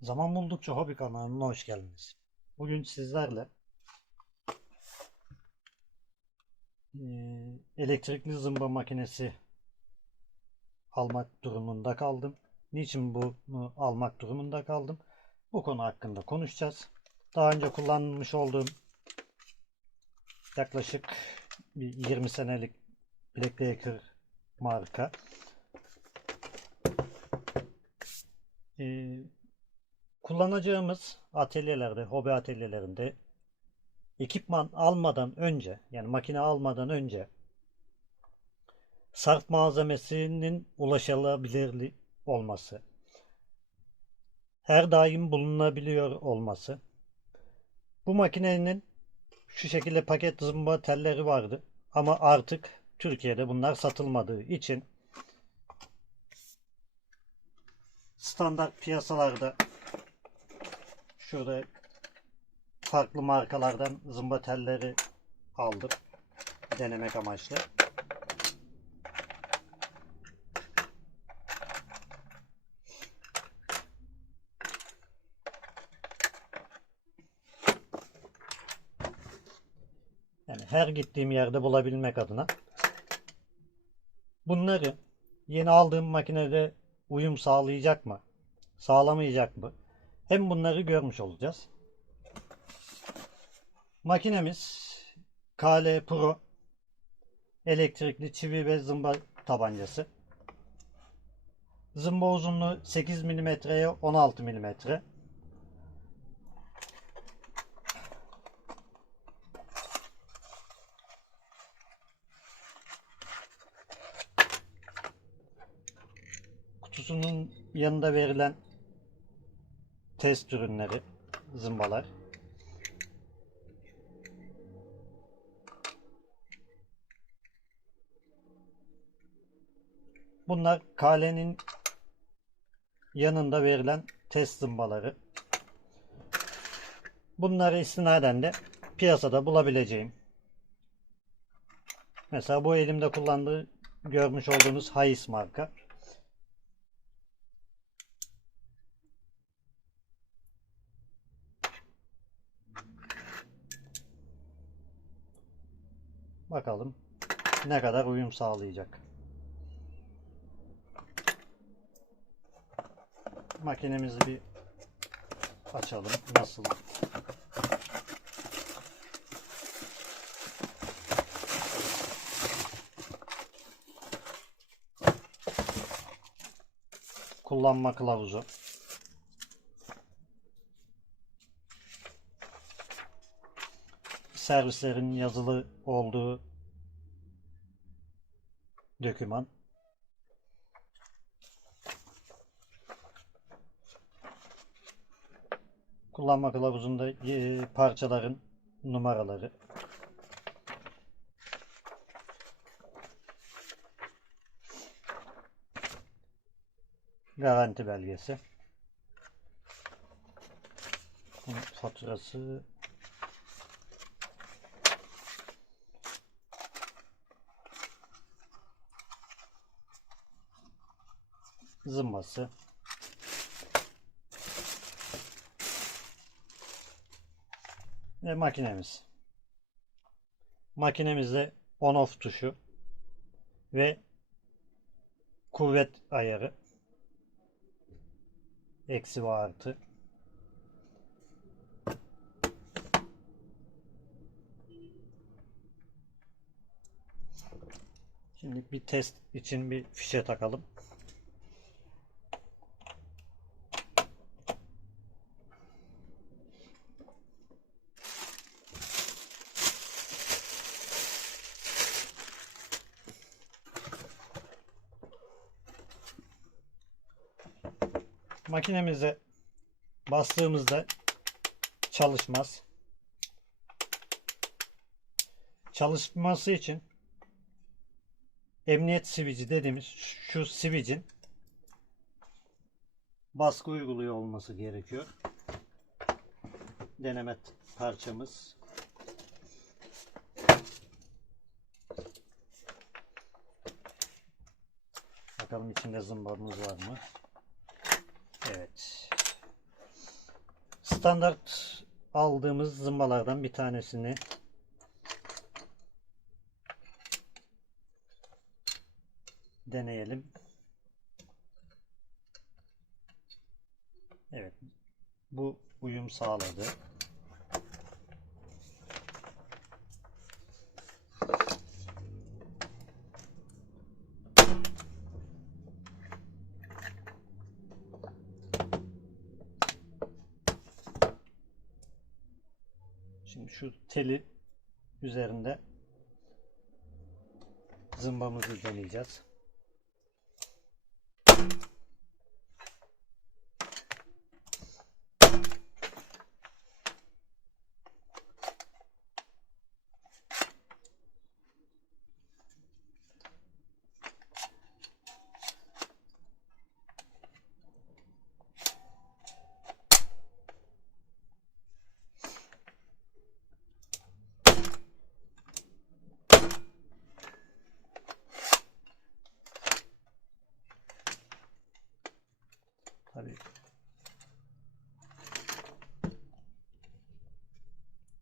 Zaman buldukça hobi kanalına hoş geldiniz. Bugün sizlerle eee, elektrikli zımba makinesi almak durumunda kaldım. Niçin bunu almak durumunda kaldım? Bu konu hakkında konuşacağız. Daha önce kullanmış olduğum yaklaşık bir 20 senelik Black Baker marka eee kullanacağımız atölyelerde, hobi atölyelerinde ekipman almadan önce, yani makine almadan önce sarf malzemesinin ulaşılabilir olması, her daim bulunabiliyor olması. Bu makinenin şu şekilde paket zımba telleri vardı ama artık Türkiye'de bunlar satılmadığı için standart piyasalarda Şurada farklı markalardan zımba telleri aldım. Denemek amaçlı. Yani her gittiğim yerde bulabilmek adına. Bunları yeni aldığım makinede uyum sağlayacak mı? Sağlamayacak mı? Hem bunları görmüş olacağız. Makinemiz KL Pro elektrikli çivi ve zımba tabancası. Zımba uzunluğu 8 mm'ye 16 mm. Kutusunun yanında verilen test ürünleri, zımbalar. Bunlar kalenin yanında verilen test zımbaları. Bunları istinaden de piyasada bulabileceğim. Mesela bu elimde kullandığı görmüş olduğunuz Hayis marka. Bakalım ne kadar uyum sağlayacak. Makinemizi bir açalım. Nasıl? Kullanma kılavuzu. Servislerin yazılı olduğu döküman. Kullanma kılavuzunda e, parçaların numaraları. Garanti belgesi. Faturası zımbası. Ve makinemiz. Makinemizde on off tuşu ve kuvvet ayarı eksi ve artı Şimdi bir test için bir fişe takalım. Makinemize bastığımızda çalışmaz. Çalışması için emniyet sivici dediğimiz şu sivicin baskı uyguluyor olması gerekiyor. Deneme parçamız. Bakalım içinde zımbamız var mı? Evet. standart aldığımız zımbalardan bir tanesini deneyelim. Evet. Bu uyum sağladı. Şimdi şu teli üzerinde zımbamızı deneyeceğiz. Tabii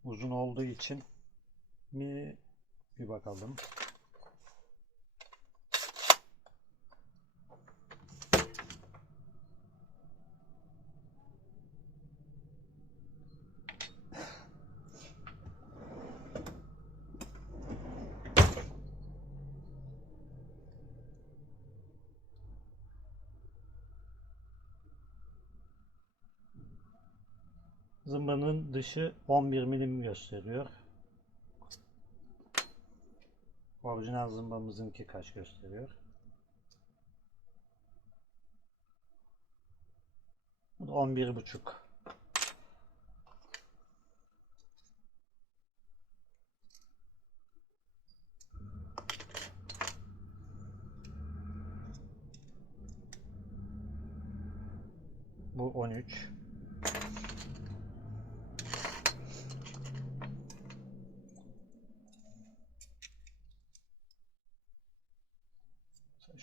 uzun olduğu için mi bir bakalım. Zımbanın dışı 11 milim gösteriyor. Orijinal zımbamızınki kaç gösteriyor? Bu da 11 buçuk. Bu 13.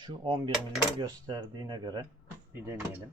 Şu 11 milim gösterdiğine göre bir deneyelim.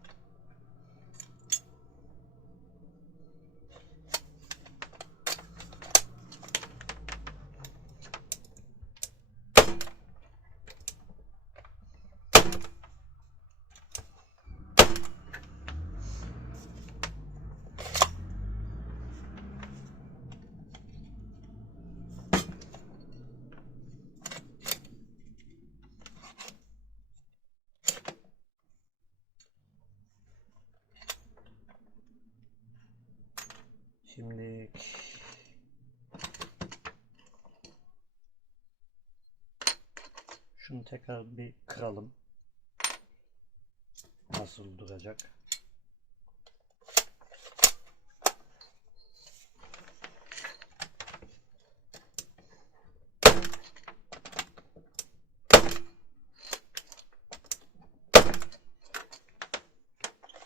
Şimdi şunu tekrar bir kıralım. Nasıl duracak?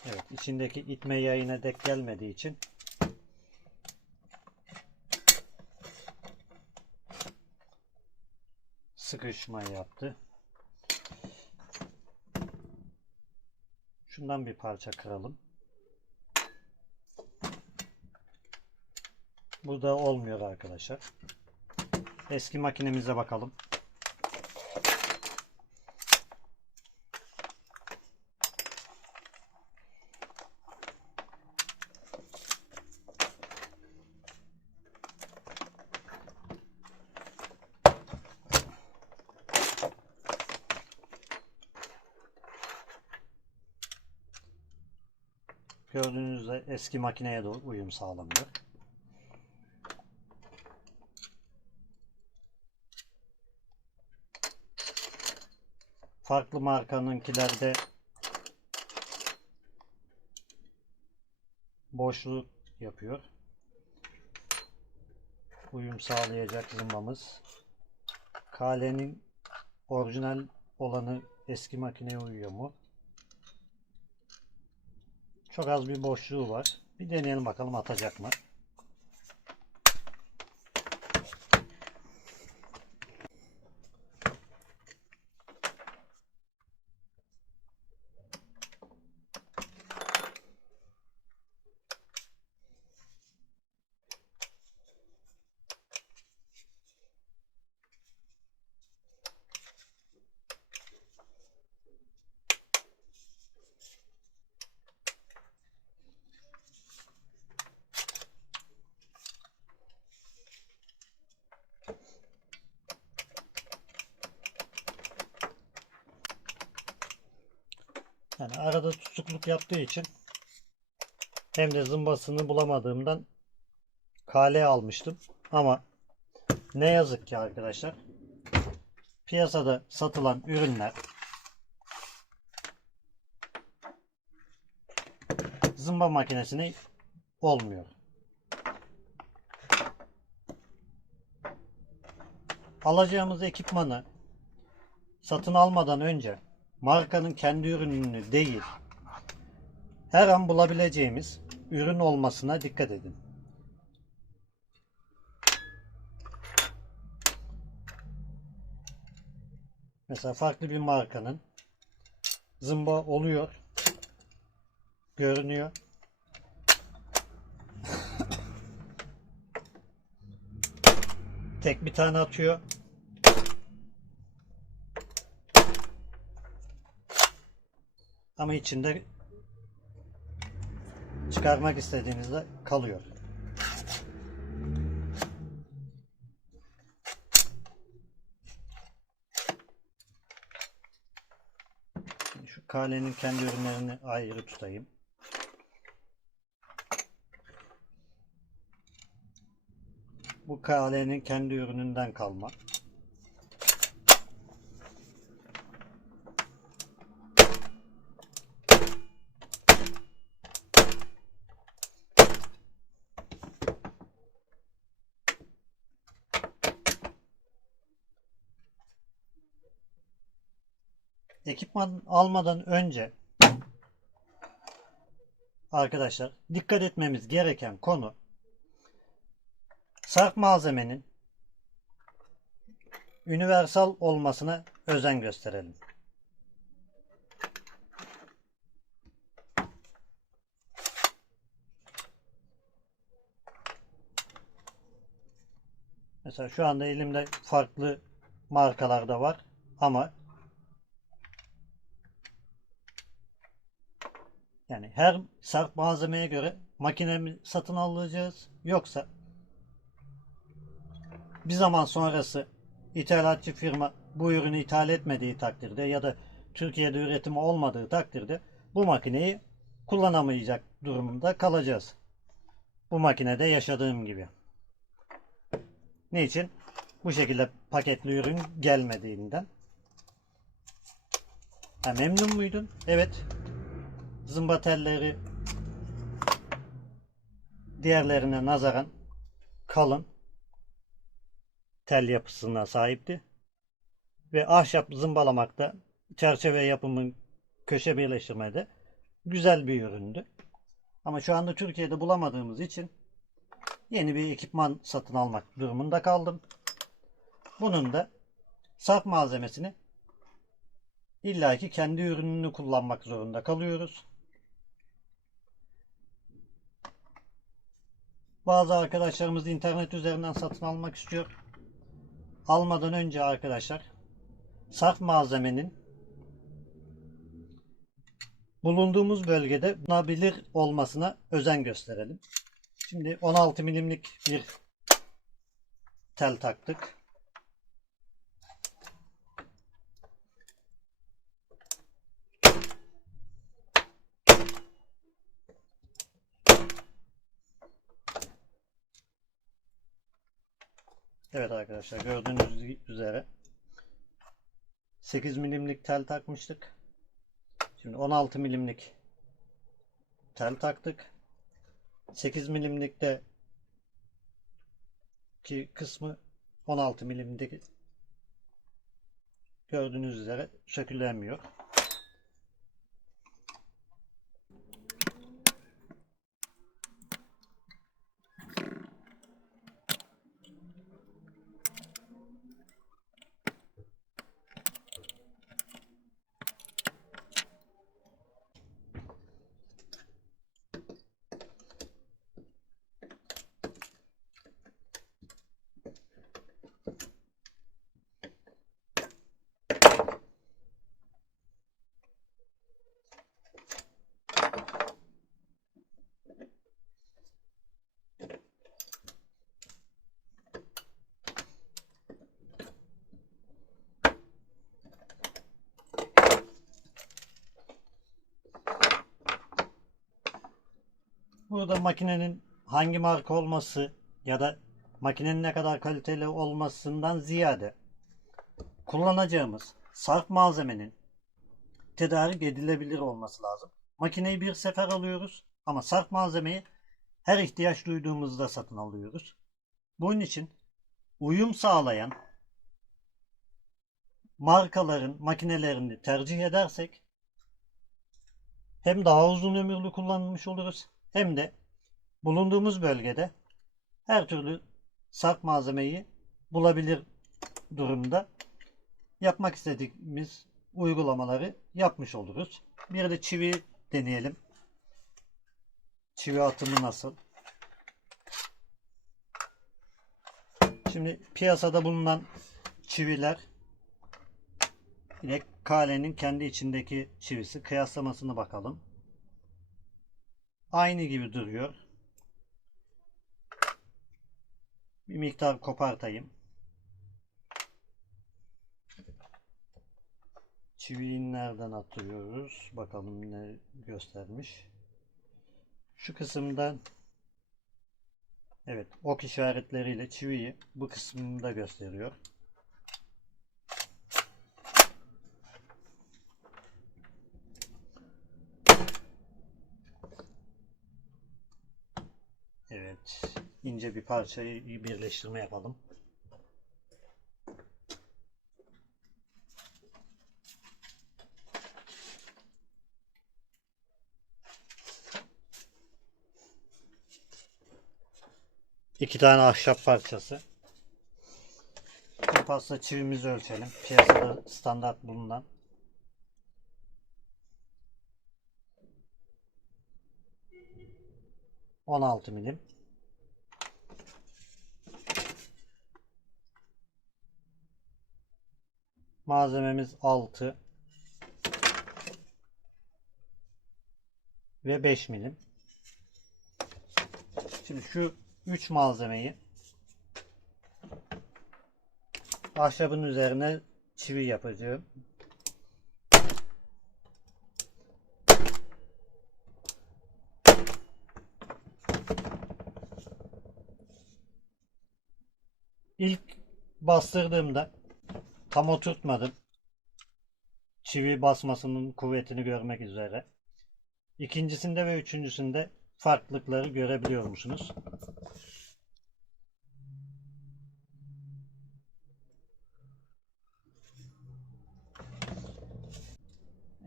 Evet, içindeki itme yayına dek gelmediği için sıkışma yaptı. Şundan bir parça kıralım. Burada olmuyor arkadaşlar. Eski makinemize bakalım. Gördüğünüz üzere eski makineye de uyum sağlamıyor. Farklı markanınkilerde boşluk yapıyor. Uyum sağlayacak zımbamız. Kale'nin orijinal olanı eski makineye uyuyor mu? Çok az bir boşluğu var. Bir deneyelim bakalım atacak mı? Yani arada tutukluk yaptığı için hem de zımbasını bulamadığımdan kale almıştım. Ama ne yazık ki arkadaşlar piyasada satılan ürünler zımba makinesine olmuyor. Alacağımız ekipmanı satın almadan önce markanın kendi ürününü değil her an bulabileceğimiz ürün olmasına dikkat edin. Mesela farklı bir markanın zımba oluyor. Görünüyor. Tek bir tane atıyor. Ama içinde çıkarmak istediğinizde kalıyor. Şu kalenin kendi ürünlerini ayrı tutayım. Bu kalenin kendi ürününden kalma. Ekipman almadan önce arkadaşlar dikkat etmemiz gereken konu sarf malzemenin universal olmasına özen gösterelim. Mesela şu anda elimde farklı markalarda var ama yani her sarf malzemeye göre makinemi satın alacağız yoksa bir zaman sonrası ithalatçı firma bu ürünü ithal etmediği takdirde ya da Türkiye'de üretimi olmadığı takdirde bu makineyi kullanamayacak durumda kalacağız. Bu makinede yaşadığım gibi. Niçin? Bu şekilde paketli ürün gelmediğinden. Ha, memnun muydun? Evet. Zımba telleri diğerlerine nazaran kalın tel yapısına sahipti. Ve ahşap zımbalamakta, çerçeve yapımı, köşe birleştirmede güzel bir üründü. Ama şu anda Türkiye'de bulamadığımız için yeni bir ekipman satın almak durumunda kaldım. Bunun da saf malzemesini illaki kendi ürününü kullanmak zorunda kalıyoruz. Bazı arkadaşlarımız internet üzerinden satın almak istiyor almadan önce arkadaşlar saf malzemenin bulunduğumuz bölgede bulunabilir olmasına özen gösterelim. Şimdi 16 milimlik bir tel taktık. Evet arkadaşlar gördüğünüz üzere 8 milimlik tel takmıştık. Şimdi 16 milimlik tel taktık. 8 milimlikte ki kısmı 16 milimdeki gördüğünüz üzere sökülemiyor. Burada makinenin hangi marka olması ya da makinenin ne kadar kaliteli olmasından ziyade kullanacağımız sarf malzemenin tedarik edilebilir olması lazım. Makineyi bir sefer alıyoruz ama sarf malzemeyi her ihtiyaç duyduğumuzda satın alıyoruz. Bunun için uyum sağlayan markaların makinelerini tercih edersek hem daha uzun ömürlü kullanmış oluruz hem de bulunduğumuz bölgede her türlü sarf malzemeyi bulabilir durumda yapmak istediğimiz uygulamaları yapmış oluruz. Bir de çivi deneyelim. Çivi atımı nasıl? Şimdi piyasada bulunan çiviler ile kalenin kendi içindeki çivisi kıyaslamasını bakalım. Aynı gibi duruyor. Bir miktar kopartayım. Çiviyi nereden atıyoruz? Bakalım ne göstermiş. Şu kısımdan Evet, ok işaretleriyle çiviyi bu kısmında gösteriyor. Evet, ince bir parçayı birleştirme yapalım. İki tane ahşap parçası. Kompasla çivimizi ölçelim. Piyasada standart bulunan. On altı milim. Malzememiz 6 ve 5 milim. Şimdi şu 3 malzemeyi ahşabın üzerine çivi yapacağım. İlk bastırdığımda tam oturtmadım. Çivi basmasının kuvvetini görmek üzere. İkincisinde ve üçüncüsünde farklılıkları görebiliyor musunuz?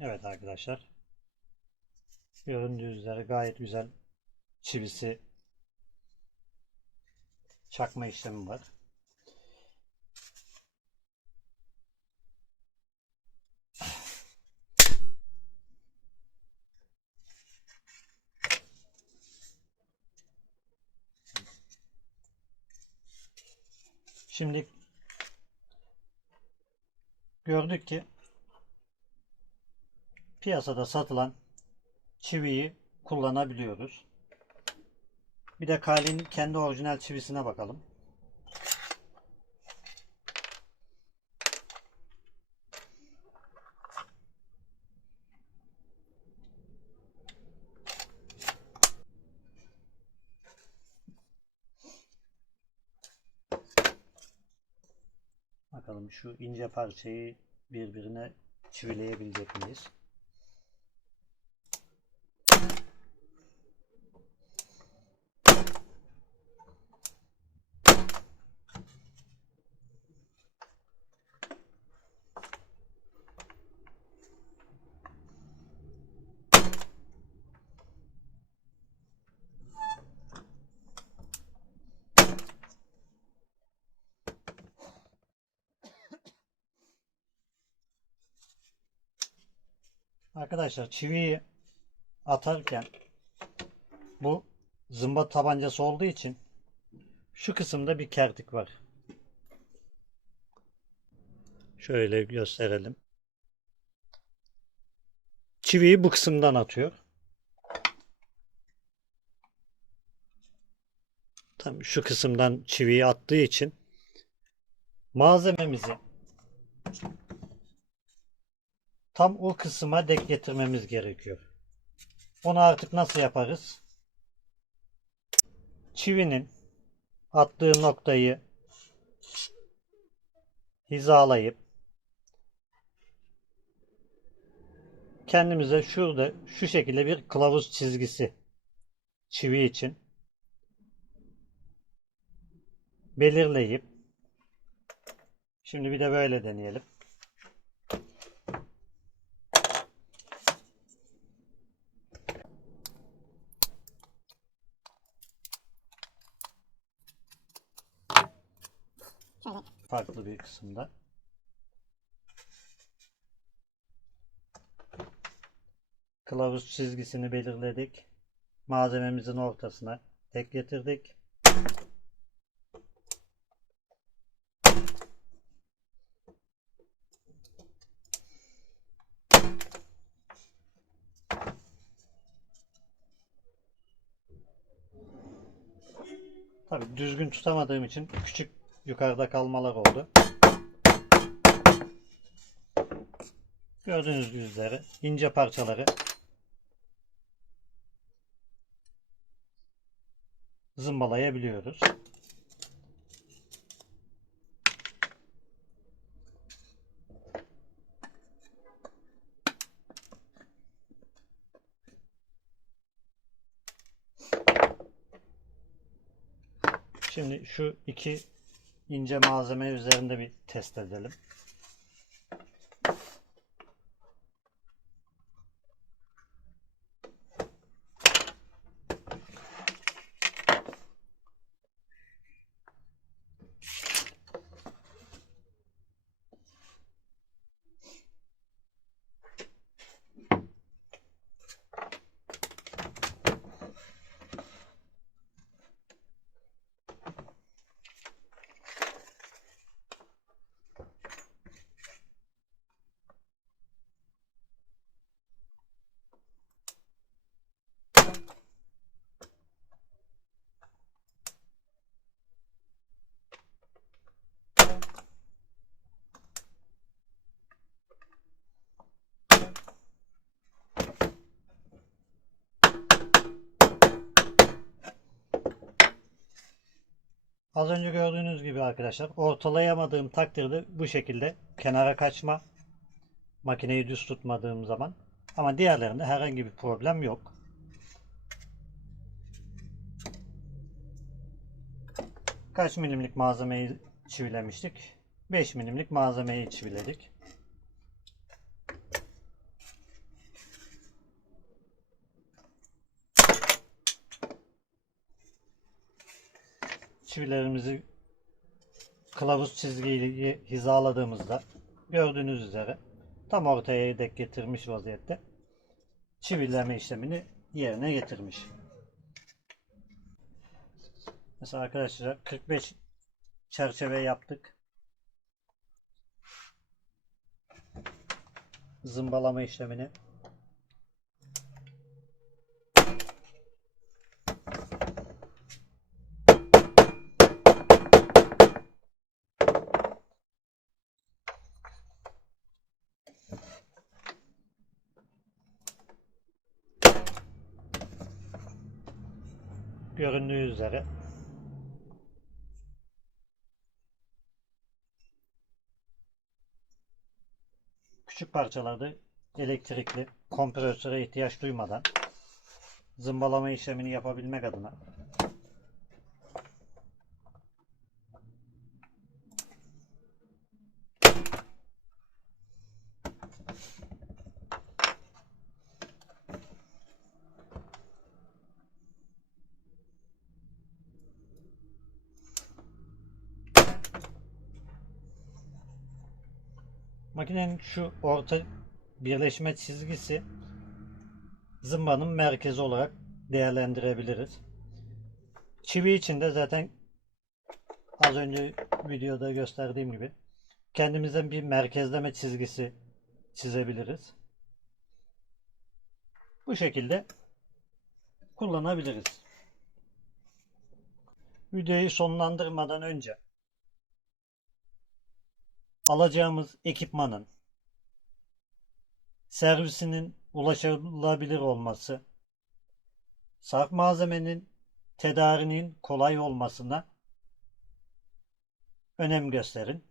Evet arkadaşlar. Göründüğü üzere gayet güzel çivisi çakma işlemi var. Şimdi gördük ki piyasada satılan çiviyi kullanabiliyoruz. Bir de Kali'nin kendi orijinal çivisine bakalım. Bakalım şu ince parçayı birbirine çivileyebilecek miyiz? Arkadaşlar çiviyi atarken bu zımba tabancası olduğu için şu kısımda bir kertik var. Şöyle gösterelim. Çiviyi bu kısımdan atıyor. Tam şu kısımdan çiviyi attığı için malzememizi tam o kısma denk getirmemiz gerekiyor. Onu artık nasıl yaparız? çivinin attığı noktayı hizalayıp kendimize şurada şu şekilde bir kılavuz çizgisi çivi için belirleyip şimdi bir de böyle deneyelim. Şöyle bir kısımda. Kılavuz çizgisini belirledik. Malzememizin ortasına tek getirdik. Tabii düzgün tutamadığım için küçük yukarıda kalmalar oldu. Gördüğünüz üzere ince parçaları zımbalayabiliyoruz. Şimdi şu iki ince malzeme üzerinde bir test edelim. Az önce gördüğünüz gibi arkadaşlar ortalayamadığım takdirde bu şekilde kenara kaçma makineyi düz tutmadığım zaman ama diğerlerinde herhangi bir problem yok. Kaç milimlik malzemeyi çivilemiştik? 5 milimlik malzemeyi çiviledik. Çivilerimizi kılavuz çizgiyi hizaladığımızda gördüğünüz üzere tam ortaya dek getirmiş vaziyette çivileme işlemini yerine getirmiş. Mesela arkadaşlar 45 çerçeve yaptık. Zımbalama işlemini göründüğü üzere. Küçük parçalarda elektrikli kompresöre ihtiyaç duymadan zımbalama işlemini yapabilmek adına Makinenin şu orta birleşme çizgisi zımbanın merkezi olarak değerlendirebiliriz. Çivi için de zaten az önce videoda gösterdiğim gibi kendimizden bir merkezleme çizgisi çizebiliriz. Bu şekilde kullanabiliriz. Videoyu sonlandırmadan önce alacağımız ekipmanın servisinin ulaşılabilir olması, sarf malzemenin tedarinin kolay olmasına önem gösterin.